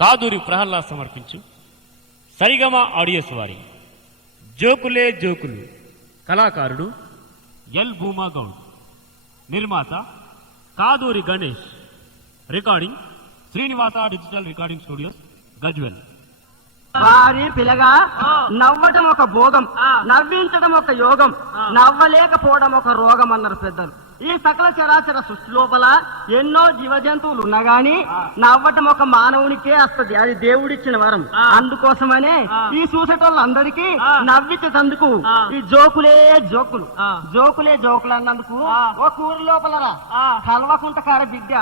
కాదూరి ప్రహ్లాద్ సమర్పించు. సరిగమ ఆడియోస్ వారి. జోకులే జోకులు. కళాకారుడు ఎల్ భూమా గౌడ్ నిర్మాత Kaduri Ganesh. Recording Srinivasa digital recording studios Gajwel. వారి పిల్లగా నవ్వటం ఒక భోగం నవ్వించడం ఒక యోగం నవ్వలేకపోవడం ఒక రోగం అన్నారు పెద్దలు. ఈ సకల చరాచర సృష్టి లోపల ఎన్నో జీవ జంతువులు ఉన్నా గాని నవ్వటం ఒక మానవునికే వస్తది అది దేవుడిచ్చిన వరం. అందుకోసమనే ఈ చూసేటోళ్ళందరికీ నవ్వించేటందుకు ఈ జోకులే జోకులు. జోకులే జోకులు అన్నందుకు ఒక ఊరి లోపలరా కల్వకుంట కార బిడ్డ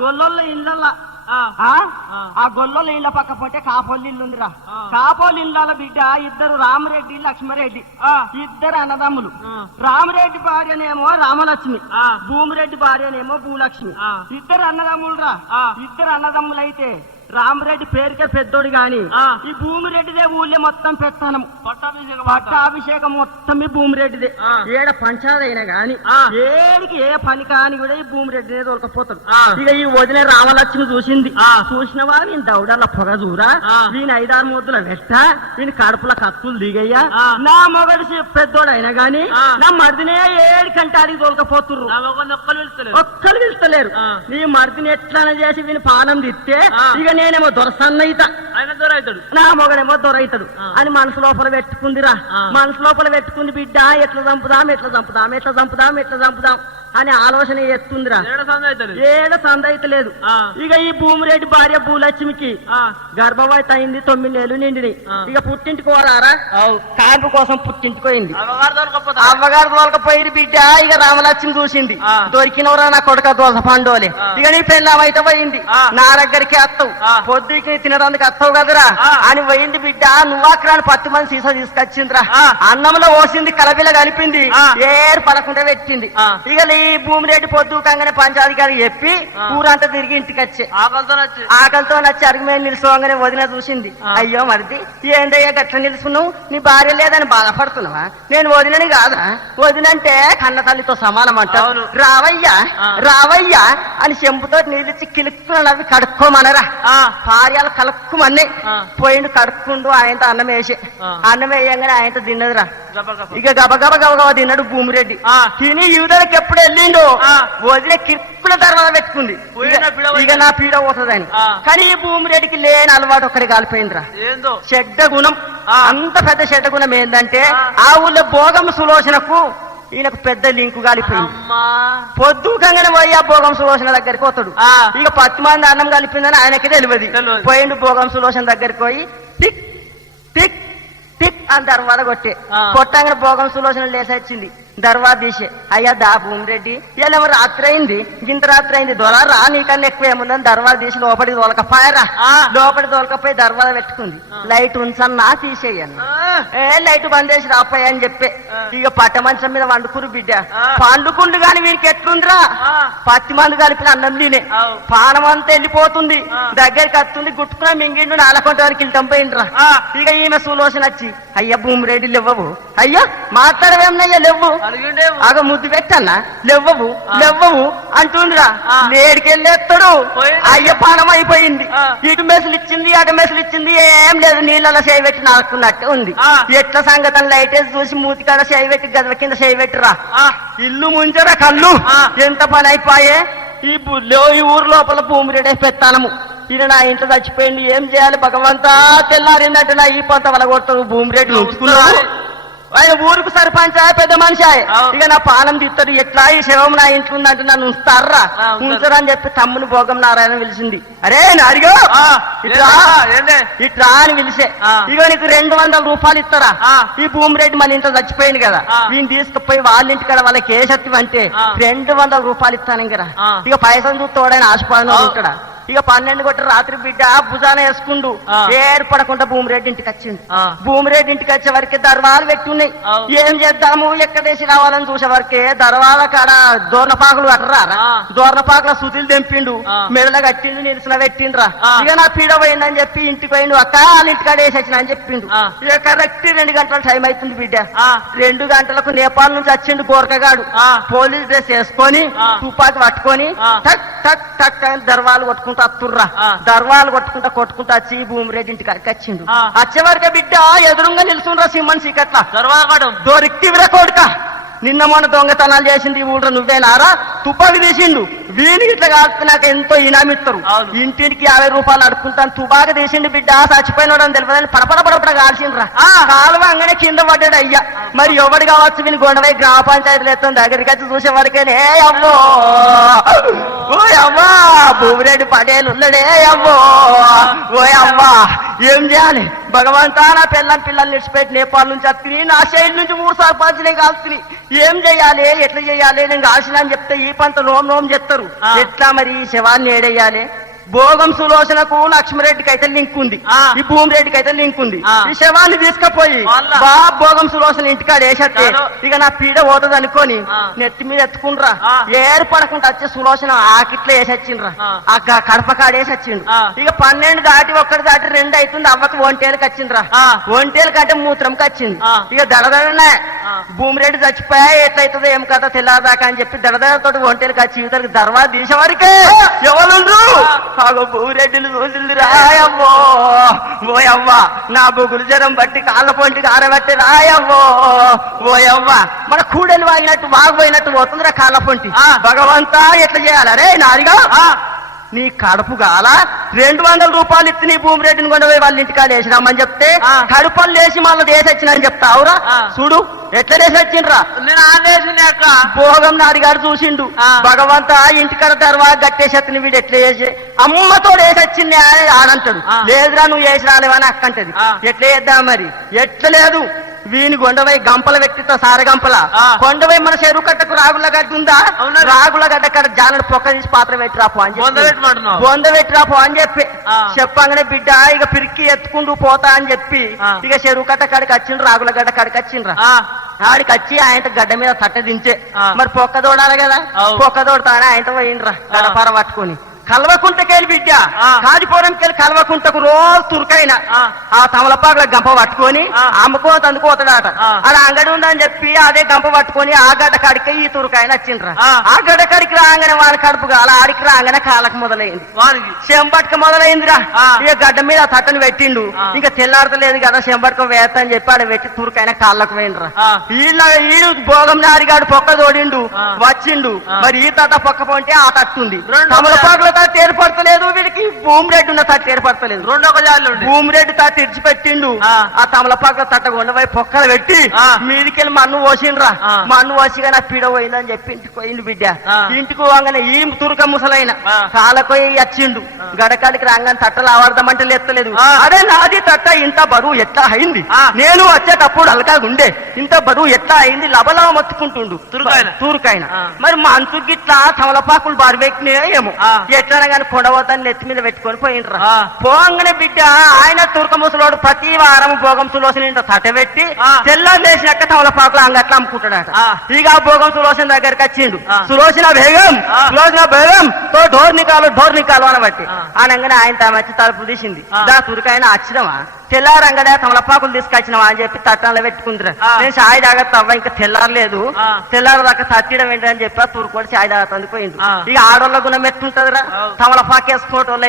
గొల్లొల్ల ఇళ్ళ ఆ. గొల్లల ఇళ్ళ పక్క పోతే కాపోలి ఇల్లు ఉందిరా. కాపోలి ఇళ్ళ బిడ్డ ఇద్దరు రామరెడ్డి లక్ష్మరెడ్డి. ఇద్దరు అన్నదమ్ములు. రామరెడ్డి భార్యనేమో రామలక్ష్మి. భూమిరెడ్డి భార్యనేమో భూలక్ష్మి. ఇద్దరు అన్నదమ్ములు రా ఇద్దరు అన్నదమ్ములు అయితే రామరెడ్డి పేరుకే పెద్దోడు గాని. ఈ భూమిరెడ్డిదే ఊళ్ళో మొత్తం పెత్తనం. పట్టాభిషేకం మొత్తం ఈ భూమిరెడ్డిదే. ఏడ పంచాదైనా గాని ఏడికి ఏ పని కాని కూడా ఈ భూమిరెడ్డినే తోలకపోతాడు ఇక ఈ వదిన రామలక్ష్మి చూసింది. చూసినవా నేను దౌడర్ల పొగ చూరా వీని ఐదారు ముద్దుల వెట్ట వీని కడుపుల కత్తులు దిగయ్యా? నా మొగడు పెద్దోడు అయినా గాని నా మరిదినే ఏడు కంటే అడిగి తోలకపోతుర్రు ఒక్కరు పిలుస్తలేరు. నీ మరిదిని ఎట్లా చేసి వీని పానం తిత్తే ఇక నేనేమో దొరసన్నయిత. నా మొగడేమో దొరైతాడు. అని మనసు లోపల పెట్టుకుందిరా. మనసు లోపల పెట్టుకుంది బిడ్డ ఎట్లా చంపుదాం ఎట్లా చంపుదాం ఎట్లా చంపుదాం ఎట్లా చంపుదాం. అని ఆలోచన ఎత్తుందిరా. ఏడ సందయిత లేదు ఇక ఈ భూమిరెడ్డి భార్య భూలక్ష్మికి గర్భవతి అయింది తొమ్మిది నెలలు నిండిని. ఇక పుట్టింటికి పోరారా? కాన్పు కోసం పుట్టింటికి పోయింది అవ్వగారు తోలకపోయి బిడ్డ. ఇక రామలక్ష్మి చూసింది. దొరికినవరా నా కొడుక దోస పండోలే ఇక నీ పెళ్ళమైతే పోయింది. నా దగ్గరికి వస్తావు పొద్దుకి తినడానికి వస్తావు కదరా? అని పోయింది బిడ్డ. నువ్వాకరాని పత్తి మంది సీసా తీసుకొచ్చిందిరా. అన్నంలో పోసింది కలపిల కలిపింది. ఏరు పడకుండా పెట్టింది. ఇక ఈ భూమి రెడ్డి పొద్దు కంగానే పంచాధికారికి చెప్పి ఊరంతా తిరిగి ఇంటికి వచ్చే ఆకలితో నచ్చి అరుగు మీద నిలుసుకోగానే వదిన చూసింది. అయ్యో మరిది ఏందయ్యా గట్ల నిలుచున్నావు నీ భార్య లేదని బాధపడుతున్నావా? నేను వదినని కాదురా వదినంటే కన్న తల్లితో సమానం అంటావు రావయ్యా రావయ్యా అని చెంపుతో నీళ్ళిచ్చి కిలుక్కున నవ్వి కడుక్కోమనరా. భార్యలు కలుక్కుమన్నాయి పోయిండు కడుక్కుండు ఆయనతో అన్నం వేసే. అన్నం వేయంగానే ఆయనతో తిన్నదిరా. ఇక గబగబ గబగబ తిన్నాడు భూమిరెడ్డి. తిని యువతలకు ఎప్పుడు వెళ్ళిండు వదిలే కిప్పుల తర్వాత పెట్టుకుంది. ఇక- నా పీడ పోతుందని. కానీ ఈ భూమిరెడ్డికి లేని అలవాటు ఒక్కడి కాలిపోయిందిరా. చెడ్డ గుణం. అంత పెద్ద చెడ్డ గుణం ఏంటంటే ఆ. ఊళ్ళో భోగం సులోచనకు ఈయనకు పెద్ద లింకు కాలిపోయింది. అమ్మా. పొద్దుకంగానే పోయి ఆ భోగం సులోచన దగ్గరికి పోతాడు. ఇక పత్తి మంది అన్నం కలిపిందని ఆయనకి తెలియదు. పోయిండు భోగం సులోచన దగ్గరికి పోయి టిక్ టిక్ టిక్ అని దర్వాద కొట్టే. ఆ. కొట్టంగానే భోగం సులోచన లేసొచ్చింది దర్వా తీసే అయ్యా దా భూమిరెడ్డి ఇలా రాత్రి అయింది గింత రాత్రి అయింది దొర రా నీకన్నా ఎక్కువ ఏముందని దర్వా తీసి లోపలికి తోలకపోయారా? ఆ. లోపలికి తోలకపోయి దర్వాద పెట్టుకుంది. లైట్ ఉంచన్నా తీసేయను. ఏ లైట్ బంద్ చేసి రాపోయా అని చెప్పే. ఇక పట్ట మంచం మీద వండుకురు బిడ్డ. పండుకుండు గాని వీరికి ఎట్లుందిరా. పత్తి మందు కలిపిన అన్నం తినే. పానం అంతా వెళ్ళిపోతుంది. దగ్గరికి వస్తుంది గుట్టుకున్న మింగిండు నాలకొంట వరకు వెళ్తాం పోయిండ్రా. ఇక ఈమె సులోచన వచ్చి అయ్యా భూమి రెడ్డి లేవ్వవు అయ్యో మాట్లాడవేమన్నయ్యా లేవ్వు అగ ముద్దు పెట్టన్నా? లేవ్వవు లేవ్వవు అంటుండ్రా. లేడికెళ్ళేస్తాడు. అయ్య పానం అయిపోయింది. ఇటు మెసులు ఇచ్చింది అటు మెసులు ఇచ్చింది ఏం లేదు నీళ్ళలో చేయి పెట్టి నాకున్నట్టే ఉంది. ఎట్ల సంగతం లైట్ వేసి చూసి మూతి కాడ చేయి పెట్టి గదవ కింద చేయి పెట్టిరా ఆ, ఇల్లు ముంచరా కళ్ళు. ఎంత పని అయిపోయే ఈ ఈ ఊరు లోపల భూమి రెడే పెత్తానము. ఈయన నా ఇంట్లో చచ్చిపోయింది ఏం చేయాలి? భగవంతా తెల్లారిందంటే నా ఈ పంత వలగొడతావు భూమి రెడ్డి ఉంచుకున్నావు? ఆయన ఊరుకు సర్పంచ్ పెద్ద మనిషి. ఇక నా పానం తీస్తాడు ఎట్లా ఈ శవం నా ఇంట్లో ఉందంటే నన్ను ఉంచుతారా ఉంచుతారు. ఉంచరని చెప్పి తమ్ముని భోగం నారాయణ పిలిచింది అరే ఆ, ఇట్లా? ఇట్లా అని పిలిచే. ఇగో నీకు రెండు వందల రూపాయలు ఇస్తారా. ఈ భూమి రెడ్డి మన ఇంట్లో చచ్చిపోయింది కదా. వీని తీసుకుపోయి వాళ్ళ ఇంటికాడ వాళ్ళకి ఏ శక్తి అంటే. రెండు వందల రూపాయలు ఇస్తాను ఇంకా. ఇక పైసలు చూస్తాడని ఆశపడిన ఆ. ఉంటాడా ఇక పన్నెండు కొట్టి రాత్రి బిడ్డ భుజాన వేసుకుండు. ఏర్పడకుండా భూమిరెడ్డి ఇంటికి వచ్చిండు. భూమిరెడ్డి ఇంటికి వచ్చే వరకే దర్వాలు పెట్టున్నాయి. ఏం చేద్దాము ఎక్కడేసి రావాలని చూసే వరకే దర్వాల కాడ దోర్నపాకులు కట్టరా. దోర్నపాకుల సుతులు తెంపిండు. మెడల కట్టిండు నిలిచిన పెట్టిండ్రా. ఇక నా పీడ పోయిందని చెప్పి ఇంటికి పోయిండు అక్క వాళ్ళ ఇంటికాడ వేసి వచ్చిన అని చెప్పిండు. ఇక కరెక్ట్ రెండు గంటల టైం అవుతుంది బిడ్డ. రెండు గంటలకు నేపాల్ నుంచి వచ్చిండు గోరకగాడు. పోలీస్ డ్రెస్ వేసుకొని. తుపాకి పట్టుకొని. టక్ టక్ టక్ దర్వాలు కొట్టుకుంటూ కొట్టుకుంటా అత్తుర్రా. దర్వాలు కొట్టుకుంటా కొట్టుకుంటా వచ్చి భూమి ఇంటికి ఆ. వచ్చేవరకే బిడ్డ ఎదురుగా నిలుసుండ్రా సింహన్ పడం దొరికివిరా కొడుక నిన్న మొన్న దొంగతనాలు చేసింది ఈ ఊళ్ళో నువ్వేనారా? తుపాకి తీసిండు. వీనికి ఇట్లా కాకపోతే నాకు ఎంతో ఇనామిస్తారు. ఇంటికి యాభై రూపాయలు అడుకుంటాను తుపాకి తీసిండు బిడ్డ చచ్చిపోయినోడు అని తెలియదు పడపడ పడపడ కాల్చిండ్రా. కాలువ అంగనే కింద పడ్డాడు అయ్యా. మరి ఎవడు కావచ్చు వీని గొడవై గ్రామ పంచాయతీలు ఎత్తుంది దగ్గరికి వచ్చి చూసే వరకేనే అమ్మో! ఓ అమ్మా! భూమిరెడ్డి పటేల్ ఉన్నాడే అమ్మో! ఓ అమ్మా! ఏం చేయాలి? భగవంతా నా పిల్లని పిల్లల్ని విడిచిపెట్టి నేపాల్ నుంచి వస్తుంది. నా సైడ్ నుంచి మూడు సార్లు పంచినే కాల్చుకుని ఏం చేయాలి? ఎట్లా చేయాలి? నేను కాల్చిన అని చెప్తే ఈ పంట నోం నోం చెప్తారు. ఎట్లా మరి? ఈ శవాన్ని ఏడేయాలి? భోగం సులోచనకు లక్ష్మరెడ్డికి అయితే లింక్ ఉంది. ఈ భూమిరెడ్డికి అయితే లింక్ ఉంది. ఈ శవాన్ని తీసుకుపోయి. బా భోగం సులోచన ఇంటికాడ వేసేస్తే. ఇక నా పీడ పోతుంది అనుకోని. నెత్తి మీద ఎత్తుకుండ్రా. ఏరు పడకుండా వచ్చే సులోచన ఆకిట్లో వేసొచ్చిండ్రా ఆ. కడప కాడ వేసొచ్చిండు. ఇక పన్నెండు దాటి ఒక్కటి దాటి రెండు అవుతుంది అవ్వకి ఒంటేలకు వచ్చిండ్రా. ఒంటేలు కంటే మూత్రంకి వచ్చింది. ఇక దడదడనే. భూమిరెడ్డి చచ్చిపోయా ఎట్లయితుందో ఏం కథ తెల్లాదాకా అని చెప్పి దడదడతోటి ఒంటేలకు వచ్చి ఇవతలకి దర్వా తీసే వరకే ఆగో భూమిరెడ్డిని చూసింది రాయమ్మో. ఓయవ్వ నా బొగులు జ్వరం బట్టి కాళ్ళ పొంటికి ఆరబట్టి రాయమ్మో. ఓయవ్వ మన కూడలి వాగినట్టు వాగిపోయినట్టు పోతుందిరా కాళ్ళ పొంటి. భగవంతా ఎట్లా చేయాలి రే నారిగా? నీ కడుపు గాల రెండు వందల రూపాయలు ఇచ్చి నీ భూమి రెడ్డిని కొండపోయి వాళ్ళ ఇంటికాడ వేసినామని చెప్తే. కడుపలు లేచి మళ్ళీ దేశొచ్చినని చెప్తావురా ఆ. చూడు ఎట్లా దేశొచ్చిండ్రా భోగం నాడిగాడు చూసిండు. భగవంత ఇంటికాడ దర్వా గట్టేసేత్తని వీడు ఎట్లా చేసి అమ్మతో వేసొచ్చింది అని ఆడంటాడు. లేదురా నువ్వు వేసి రాలేవని అక్కంటది. ఎట్లా చేద్దాం మరి ఎట్లా లేదు వీని కొండవై గంపల వ్యక్తితో సార గంపల ఆ. కొండవై మన చెరువు కట్టకు రాగుల గడ్డ ఉందా. రాగుల గడ్డ కడ జాలడు పొక్క తీసి పాత్ర పెట్టి రాపో అని చెప్పి. బొంద పెట్టమంటున్నావు? బొంద పెట్టి రాపో అని చెప్పి. చెప్పంగానే బిడ్డ ఇక పిరికి ఎత్తుకుంటూ పోతా అని చెప్పి. ఇక చెరువు కట్ట కాడికి వచ్చిండ్రు రాగుల గడ్డ కాడికి వచ్చిండ్రా ఆడికి వచ్చి ఆయన గడ్డ మీద తట్ట దించే. మరి పొక్క దోడాలి కదా. పొక్క దోడతానే ఆయనతో పోయిండ్రా గడపార పట్టుకొని కల్వకుంటకెళ్ళి బిడ్డ. కాదిపోవడంకెళ్ళి కల్వకుంటకు రోజు తురుకైన ఆ. తమలపాకుల గంప పట్టుకొని. అమ్ముకో తందుకోతాడట. అలా అంగడి ఉందని చెప్పి అదే గంప పట్టుకొని ఆ గడ్డ కాడికి ఈ తురుకాయన వచ్చిండ్రా ఆ. గడ్డ కాడికి రాగానే వాని కడుపు కాల ఆడికి రాగానే కాలకు మొదలైంది చెంబట్క మొదలైందిరా. ఇక గడ్డ మీద తట్టను పెట్టిండు. ఇంకా తెల్లారతలేదు కదా చెంబట్క వేస్తా అని చెప్పి ఆడ పెట్టి తురుకైన కాళ్ళకు పోయిండ్రా. వీళ్ళ వీడు భోగం నారిగాడు పొక్క తోడిండు. వచ్చిండు. మరి ఈ తట పొక్క పొంటే ఆ తట్టుంది తమలపాకుల తట్టు ఏర్పడతలేదు వీడికి భూమి రెడ్డి ఉన్న తట్టు ఏర్పడతలేదు రెండో జాలి ఉండి భూమి రెడ్డి తట్టు ఇడిచిపెట్టిండు ఆ. ఆ తమలపాకుల తట్ట కొండపై పొక్కలు పెట్టి. మీదికెళ్ళి మన్ను పోసిండ్రా. మన్ను పోసిగా నా పీడ పోయిందని చెప్పి ఇంటికి పోయిండు బిడ్డ. ఇంటికి పోగానే ఈ తురుక ముసలైన. కాలకోయి వచ్చిండు గడకాడికి రాగానే తట్టలు ఆడదామంటే లేస్తలేదు ఆ. అరే నాది తట్ట ఇంత బరువు ఎట్లా అయింది. నేను వచ్చేటప్పుడు అలకాగా ఉండే ఇంత బరువు ఎట్లా అయింది లబలవ మొత్తుకుంటుండు తురుకాయన. మరి మా అంతు గిట్లా తమలపాకులు బారిపెట్టినాయో ఏమో ఆ. ఎట్లా కానీ కొడవతాన్ని నెత్తి మీద పెట్టుకొని పోయిండ్రా. పోంగనే బిడ్డ ఆయన తుర్క ముసలోడు ప్రతి వారం భోగం సులోచన ఇంట్లో తట్టబెట్టి ఆ. తెల్లని లేచినాక తమలపాకులు అంగట్లా అమ్ముకుంటాడట. ఇక భోగం సులోచన దగ్గరికి వచ్చిండు బేగం ఆ. సులోచన బేగం తో డోర్ నికాలు డోర్ నికాలు అనబట్టి. అనగానే ఆయన తమ వచ్చి తలుపు తీసింది. దా తురికైనా వచ్చినవా తెల్లారంగడే తమలపాకులు తీసుకొచ్చినవా అని చెప్పి తట్టంలో పెట్టుకుందిరా ఆ. నేను చాయ్ తాగత్తా అవ్వ ఇంకా తెల్లారలేదు. తెల్లారు దాకా తట్టిడం ఏంటని చెప్పి ఆ తురుకోడు చాయ్ తాగుతుంది పోయింది. ఇక ఆడోళ్ళ గుణం ఎట్టుంటదిరా అవు. తమలపాకు వేసుకోవటం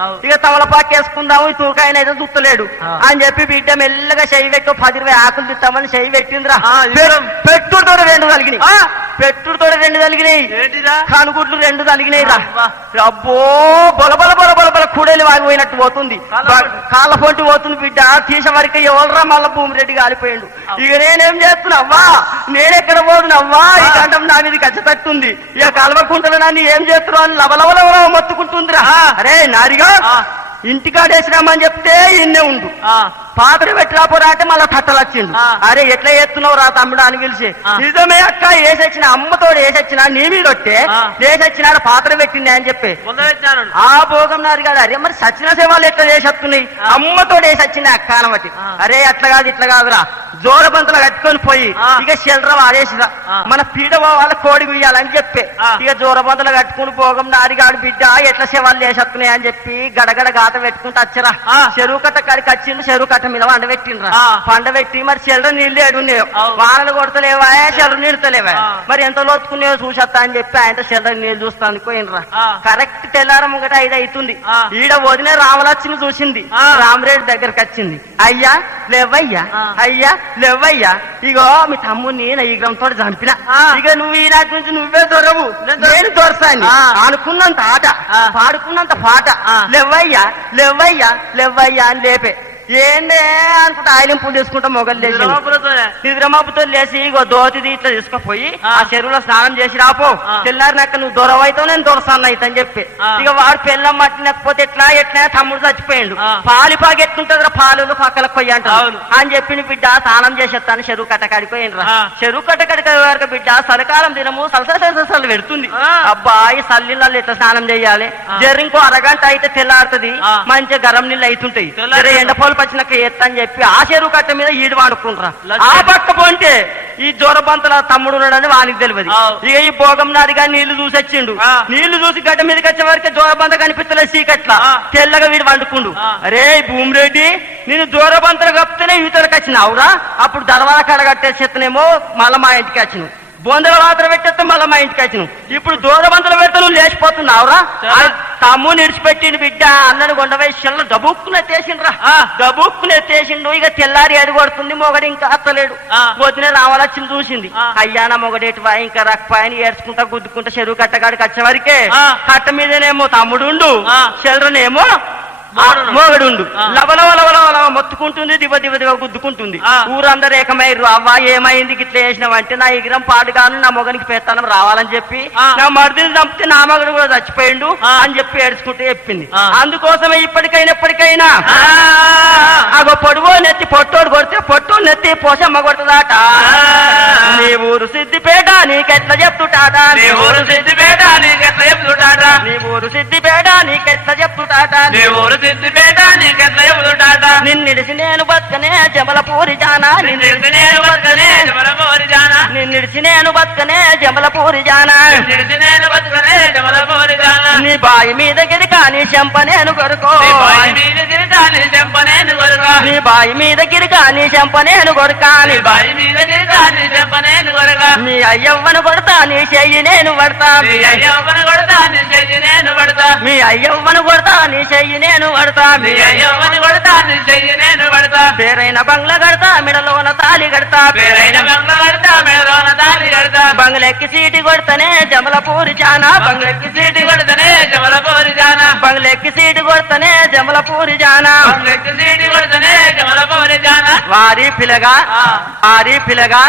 అవు. ఇక తమలపాకు వేసుకుందాము ఈ తూకాయన అయితే దుత్తలేడు. అని చెప్పి బిడ్డ మెల్లగా చెయ్యి పెట్టు పది ఇరవై ఆకులు తిట్టామని చెయ్యి పెట్టిందిరా. పెట్టుడుతో రెండు కలిగినాయి పెట్టుడుతో రెండు కలిగినాయి ఏంటిదా కనుగుడ్లు రెండు కలిగినాయి రా అబ్బా. బొల బొల బొల బొల బొల కూడేలు వాగిపోయినట్టు పోతుంది. కాళ్ళ పొంటి. పోతుంది బిడ్డ. తీసే వరకు ఎవరురా మళ్ళా భూమి రెడ్డి కాలిపోయిండు ఇక నేనేం చేస్తున్నావ్వా నేనెక్కడ పోదునవ్వా ఈ గంటం నా మీద కచ్చతట్టుంది ఇక కలవకుంటలు నన్ను ఏం చేస్తున్నావు అని లవలవలవల మొత్తుకుంటుందిరా. అరే నారిగా. ఆ. ఇంటికాడేసినామని చెప్తే ఇన్నే ఉండు పాత్ర పెట్టి రాపోరా అంటే మళ్ళా తట్టలు వచ్చిండు ఆ. అరే ఎట్లా ఎత్తున్నావు రా తమ్ముడు అని పిలిచి. నిజమే అక్క ఏసొచ్చిన అమ్మతో ఏసొచ్చిన నీ మీద వస్తే ఆ. ఏసొచ్చినాడు పాత్ర పెట్టింది అని చెప్పి ఆ భోగం నాది కాదు అరే మరి సచిన సేవలు ఎట్లా చేసేస్తున్నాయి. అమ్మతో వేసొచ్చింది అక్క అనబట్టి ఆ. అరే అట్లా కాదు ఇట్లా కాదురా జోర బంతులు కట్టుకొని పోయి. ఇక శల్రం ఆడేసిరా ఆ. మన పీడ వాళ్ళ కోడి గుయ్యాలని చెప్పి. ఇక జోర బంతులు కట్టుకుని భోగం నారిగాడు బిడ్డ ఎట్లా సేవలు చేసేస్తున్నాయి అని చెప్పి గడగడ గాత పెట్టుకుంటూ వచ్చరా. చెరువు కట్ట కాడికి వచ్చిండు చెరువు కట్ట మీద వండబెట్టిండ్రా ఆ. పండబెట్టి మరి చెల్లర నీళ్ళు ఏడున్నాయో. వానలు కొడతలేవా చెల్లర నిడతలేవా ఆ. మరి ఎంత లోతుకున్నాయో చూసత్తా అని చెప్పి ఆయన చెల్లర నీళ్ళు చూస్తాను పోయినరా ఆ. కరెక్ట్ తెల్లారం ముంగట ఐదు అవుతుంది. ఈడ వదిన రామలక్ష్మి చూసింది ఆ. రామరెడ్డి దగ్గరకు వచ్చింది అయ్యా లేవయ్యా. అయ్యా లేవయ్యా ఇగో మీ తమ్ముడిని నా ఈ గ్రంథంతో చంపిన. ఇక నువ్వు ఈనాటి నుంచి నువ్వే దొరవు నేను దొర- నేను దొరసాని. అనుకున్నంత ఆట. పాడుకున్నంత పాట. లేవయ్యా లేవయ్యా లేవయ్యా అని లేపే ఏందే అనుకుంటా ఆయిలింపులు తీసుకుంటా మొగలు లేచి. నిద్రమబ్బుతో లేచి ఇగో దోతిది ఇట్లా తీసుకుపోయి ఆ. చెరువులో స్నానం చేసి రాపో. తెల్లారినాక నువ్వు దొరవైతావు నేను దొరసాను అయితే అని చెప్పి. ఇక వాడు పెళ్ళం మట్టినకపోతే ఎట్లా ఎట్లా తమ్ముడు చచ్చిపోయిండు. పాలు పాకి ఎట్లుంటదిరా పాలు పక్కలకు పోయి అంటారు అవును. అని చెప్పి నీ బిడ్డ స్నానం చేసేస్తాను చెరువు కట్టకాడికి పోయిండ్రా ఆ. చెరువు కట్టకాడికి వరకు బిడ్డ చలికాలం దినము సలసల సలసలు పెడుతుంది. అబ్బాయి సల్లిళ్ళల్లో ఎట్లా స్నానం చేయాలి ఆ. జర ఇంకో అరగంట అయితే తెల్లారుతుంది. మంచిగా గరం నీళ్ళు అవుతుంటాయి తెల్లారి- జర ఎండపోలు పచ్చినాక ఎత్తని చెప్పి ఆ చెరువు కట్ట మీద ఈడు వాడుకుంటారా ఆ పక్క పోంటే ఈ జోరబంతుల తమ్ముడు ఉన్నాడని వానికి తెలియదు. ఇక ఈ భోగం నాదిగా నీళ్ళు చూసి వచ్చిండు. నీళ్ళు చూసి గడ్డ మీదకి వచ్చే వరకు జోరబంత కనిపిస్తలే చీకట్ల. తెల్లగా వీడు వండుకుండు. అరే భూమిరెడ్డి నేను జోరబంతలు కప్పితేనే ఇవతలకు వచ్చినావురా అప్పుడు దర్వాల కడ కట్టేసేస్తనేమో మళ్ళీ మా ఇంటికి వచ్చినావు బొందల మాత్రం పెట్టేస్తే మళ్ళీ మా ఇంటికి వచ్చినావు ఇప్పుడు పెడితే నువ్వు లేచిపోతున్నావురా తమ్ము నిడిచిపెట్టిండు బిడ్డ అన్నను కొండవేషంలో డబుక్కున ఎత్తేసిండ్రా ఆ. డబుక్కున ఎత్తేసిండు ఇక తెల్లారి అడుగొడుతుంది మొగడు ఇంకా అత్తలేడు. పొద్దున రామలక్ష్మి చూసింది ఆ. అయ్యా నా మొగడేటి వా ఇంకా రక్పాయని ఏడ్చుకుంటా గుద్దుకుంటా చెరువు కట్టగాడికి వచ్చే వరకే ఆ. కట్ట మీదనేమో తమ్ముడుండు ఆ. చెల్లరనేమో మొగడుండు. ఆ. లవలవ లవలవ లవ మొత్తుకుంటుంది దివ దివ దివ గుద్దుకుంటుంది. ఊరందరూ ఏకమైర్రు అవ్వా ఏమైంది గిట్ల చేసినావంటే నా ఎగిరం పాడుగాను నా మొగనికి పెత్తనం రావాలని చెప్పి. నా మరిదిని చంపితే నా మగడు కూడా చచ్చిపోయిండు. అని చెప్పి ఏడ్చుకుంటూ చెప్పింది. అందుకోసమే ఇప్పటికైనా ఎప్పటికైనా. అగో పొడుగో నెత్తి పొట్టోడు కొడితే పొట్టు నెత్తి పోసమ్మ కొడుతుందాట. నీ ఊరు సిద్దిపేట నీకెట్లా చెప్తుటాట నీ ఊరు సిద్దిపేట నీకెట్లా చెప్తుంటాట నీ ఊరు సిద్దిపేట నీకెట్లా చెప్తుటాట నీ ఊరు నిన్నిడిసి నేను బతుకనే జమలపూరి జానా. నిన్ను నేను బతుకనే జమలమోరి జానా. నిన్నిడిసి నేను బతుకనే జమలపూరి జానా. నిన్ను నేను బతుకనే జమలమోరి జానా. నీ బాయి మీద గిరికా నీ చెంప నేను కొరుకో. నీ బాయి మీద గిరితా నీ చెంపనేను కొరక. నీ బాయి మీద గిరికా నీ చెంప నేను కొరకా. నీ అయ్యవ్వను కొడతా నీ చెయ్యి నేను పడతా. నీ అయ్యవ్వను కొడతా నీ చెయ్యి నేను పడతా. మీ అయ్యవ్వను కొడతా నీ చెయ్యి నేను పడతా నీ అయ్యవ్వను కొడతా నీ చెయ్యి నేను పడతా పేరైన బంగ్లా కడతా మిడలోన తాలి కడతా. పేరైన బంగ్ల కడతా మెడలోన దారి కడతా. బంగ్లెక్కి సీటి కొడతనే జమలపూరి జానా బంగ్లెక్కి సీటి కొడతనే జమలమోరి జానా బంగ్లెక్కి సీటి కొడతనే జమలపూరి జానా బంగ్లెక్కి సీటి కొడతనే జమలమోరి జానా వారి పిలగా. వారి పిలగా